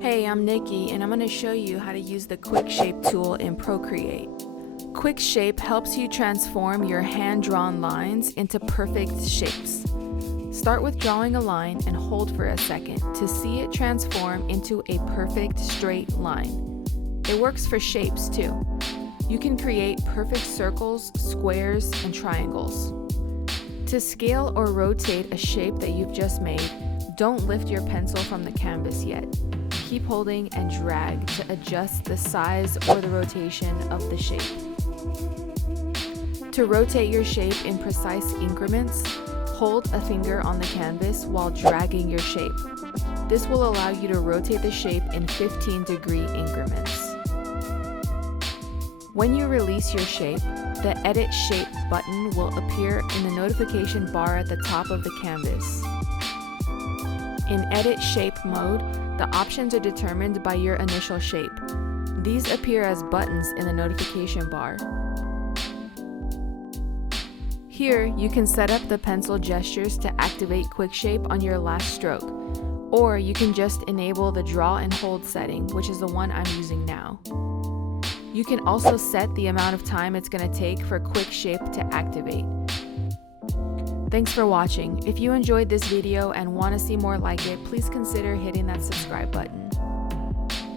Hey, I'm Nikki, and I'm going to show you how to use the QuickShape tool in Procreate. QuickShape helps you transform your hand-drawn lines into perfect shapes. Start with drawing a line and hold for a second to see it transform into a perfect straight line. It works for shapes too. You can create perfect circles, squares, and triangles. To scale or rotate a shape that you've just made, don't lift your pencil from the canvas yet. Keep holding and drag to adjust the size or the rotation of the shape. To rotate your shape in precise increments, hold a finger on the canvas while dragging your shape. This will allow you to rotate the shape in 15-degree increments. When you release your shape, the Edit Shape button will appear in the notification bar at the top of the canvas. In Edit Shape mode, the options are determined by your initial shape. These appear as buttons in the notification bar. Here, you can set up the pencil gestures to activate QuickShape on your last stroke, or you can just enable the draw and hold setting, which is the one I'm using now. You can also set the amount of time it's going to take for QuickShape to activate. Thanks for watching. If you enjoyed this video and want to see more like it, please consider hitting that subscribe button.